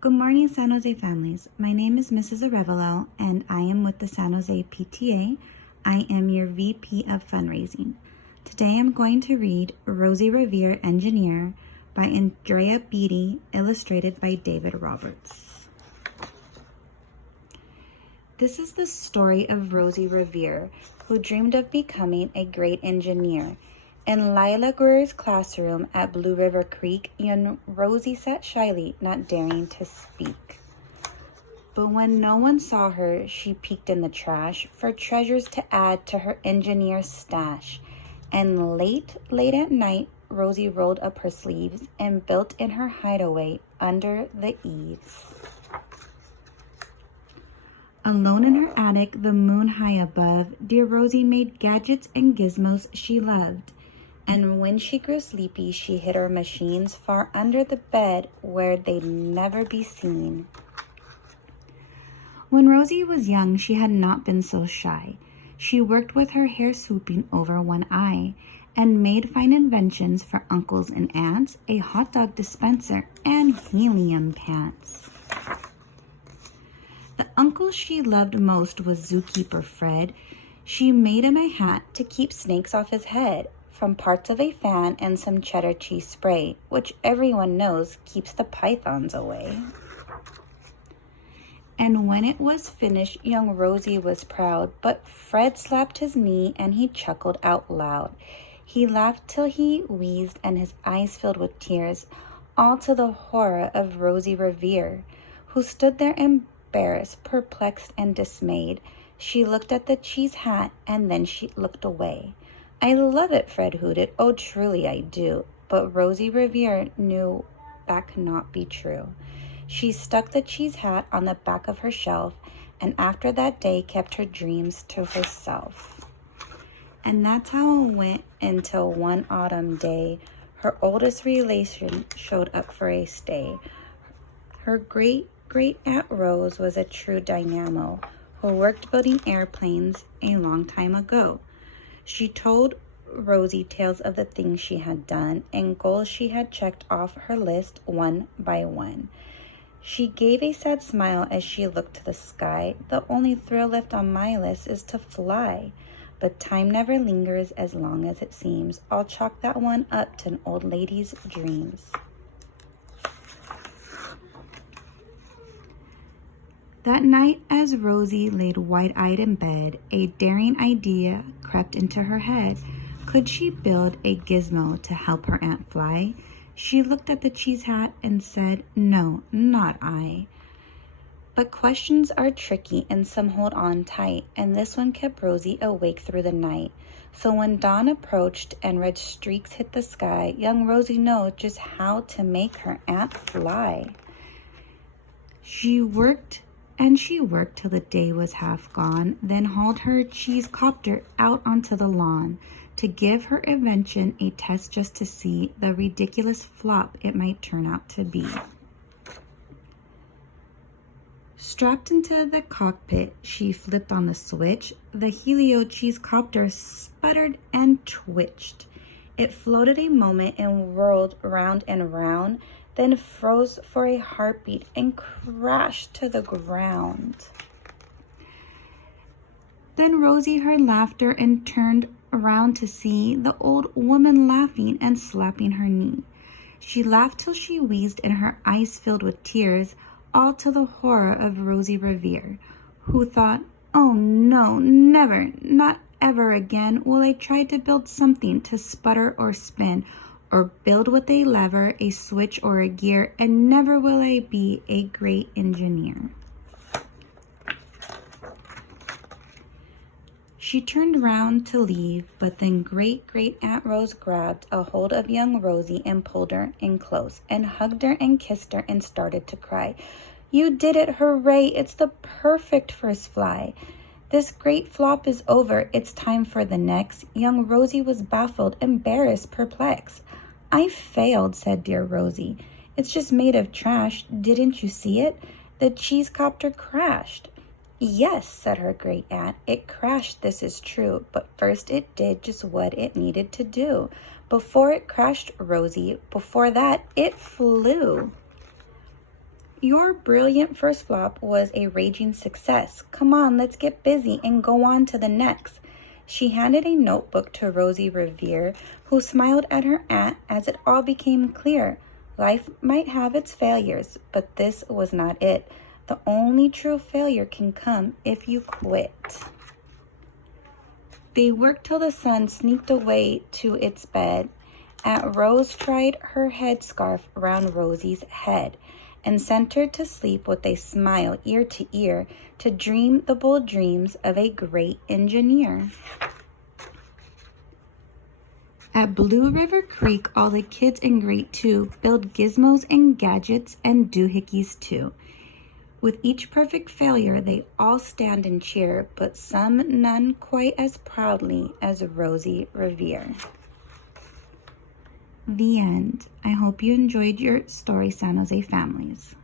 Good morning, San Jose families. My name is Mrs. Arevalo, and I am with the San Jose PTA. I am your VP of Fundraising. Today I'm going to read Rosie Revere, Engineer by Andrea Beatty, illustrated by David Roberts. This is the story of Rosie Revere, who dreamed of becoming a great engineer. In Lila Guerrer's classroom at Blue River Creek, young Rosie sat shyly, not daring to speak. But when no one saw her, she peeked in the trash for treasures to add to her engineer's stash. And late at night, Rosie rolled up her sleeves and built in her hideaway under the eaves. Alone in her attic, the moon high above, dear Rosie made gadgets and gizmos she loved. And when she grew sleepy, she hid her machines far under the bed where they'd never be seen. When Rosie was young, she had not been so shy. She worked with her hair swooping over one eye and made fine inventions for uncles and aunts, a hot dog dispenser, and helium pants. The uncle she loved most was Zookeeper Fred. She made him a hat to keep snakes off his head, from parts of a fan and some cheddar cheese spray, which everyone knows keeps the pythons away. And when it was finished, young Rosie was proud, but Fred slapped his knee and he chuckled out loud. He laughed till he wheezed and his eyes filled with tears, all to the horror of Rosie Revere, who stood there embarrassed, perplexed, and dismayed. She looked at the cheese hat and then she looked away. "I love it," Fred hooted. "Oh, truly I do." But Rosie Revere knew that could not be true. She stuck the cheese hat on the back of her shelf, and after that day kept her dreams to herself. And that's how it went until one autumn day, her oldest relation showed up for a stay. Her great-great-aunt Rose was a true dynamo who worked building airplanes a long time ago. She told Rosie tales of the things she had done and goals she had checked off her list one by one. She gave a sad smile as she looked to the sky. "The only thrill left on my list is to fly. But time never lingers as long as it seems. I'll chalk that one up to an old lady's dreams." That night, as Rosie laid wide-eyed in bed, a daring idea crept into her head. Could she build a gizmo to help her aunt fly? She looked at the cheese hat and said, "No, not I." But questions are tricky and some hold on tight, and this one kept Rosie awake through the night. So when dawn approached and red streaks hit the sky, young Rosie knew just how to make her aunt fly. She worked till the day was half gone, then hauled her cheese copter out onto the lawn to give her invention a test just to see the ridiculous flop it might turn out to be. Strapped into the cockpit, she flipped on the switch. The helio cheese copter sputtered and twitched. It floated a moment and whirled round and round, then froze for a heartbeat and crashed to the ground. Then Rosie heard laughter and turned around to see the old woman laughing and slapping her knee. She laughed till she wheezed and her eyes filled with tears, all to the horror of Rosie Revere, who thought, "Oh no, never, not ever again will I try to build something to sputter or spin, or build with a lever, a switch, or a gear, and never will I be a great engineer." She turned round to leave, but then great-great-aunt Rose grabbed a hold of young Rosie and pulled her in close, and hugged her and kissed her and started to cry. "You did it! Hooray! It's the perfect first fly. This great flop is over. It's time for the next." Young Rosie was baffled, embarrassed, perplexed. "I failed," said dear Rosie. "It's just made of trash. Didn't you see it? The cheese copter crashed." "Yes," said her great aunt, "it crashed, this is true, but first it did just what it needed to do. Before it crashed, Rosie, before that, it flew." Your brilliant first flop was a raging success. Come on, let's get busy and go on to the next. She handed a notebook to Rosie Revere, who smiled at her aunt as it all became clear. Life might have its failures, but this was not it. The only true failure can come if you quit. They worked till the sun sneaked away to its bed. Aunt Rose tied her headscarf around Rosie's head and sent her to sleep with a smile ear to ear to dream the bold dreams of a great engineer. At Blue River Creek, all the kids in grade 2 build gizmos and gadgets and doohickeys too. With each perfect failure, they all stand and cheer, but some none quite as proudly as Rosie Revere. The end. I hope you enjoyed your story, San Jose families.